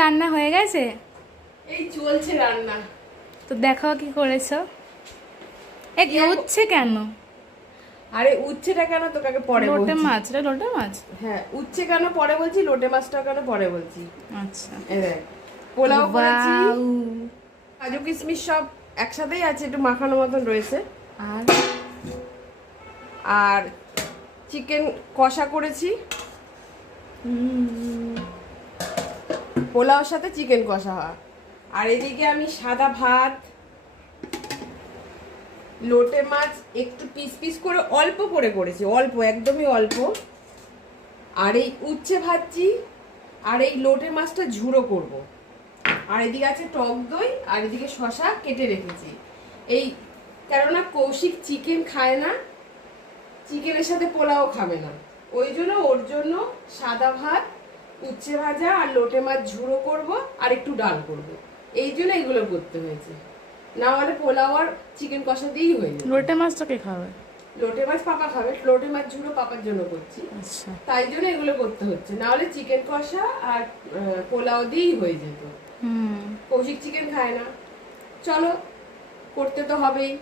রান্না হয়ে গেছে? এই চলছে রান্না। তো দেখাও কি করেছো। কি উচ্ছে কেন? আরে উচ্ছেটা কেন তোকে আগে পরে বলছি। লোটে মাছ, রে লোটে মাছ। হ্যাঁ, উচ্ছে কেন পরে বলছি, লোটে মাছটা কেন পরে বলছি। আচ্ছা। এই দেখ, পোলাও করেছি, ওয়াও। কাজু কিশমিশ সব একসাথেই আছে, একটু মাখানো মতন রয়েছে। আর আর চিকেন কষা করেছি, পোলাওর সাথে চিকেন কষা হয়। আর এদিকে আমি সাদা ভাত, লোটে মাছ একটু পিস পিস করে অল্প করে করেছি, অল্প, একদমই অল্প। আর এই উচ্ছে ভাজছি, আর এই লোটে মাছটা ঝুড়ো করব। আর এদিকে আছে টক দই, আর এদিকে শশা কেটে রেখেছি। এই কেননা কৌশিক চিকেন খায় না, চিকেনের সাথে পোলাও খাবে না, ওই জন্য ওর জন্য সাদা ভাত, উচ্ছে ভাজা আর লোটে মাছ ঝুড়ো করব, আর একটু ডাল করব। এই জন্য এগুলো করতে হয়েছে, না হলে পোলাও আর চিকেন কষা দিয়েই হয়ে যাবে। লোটে মাছটা কে খাবে? লোটে মাছ পাপা খাবে, লোটে মাছ ঝুড়ো পাপার জন্য করছি। আচ্ছা। তাই জন্য এগুলো করতে হচ্ছে, না হলে চিকেন কষা আর পোলাও দিয়েই হয়ে যেত। কৌশিক চিকেন খায় না, চলো করতে তো হবেই।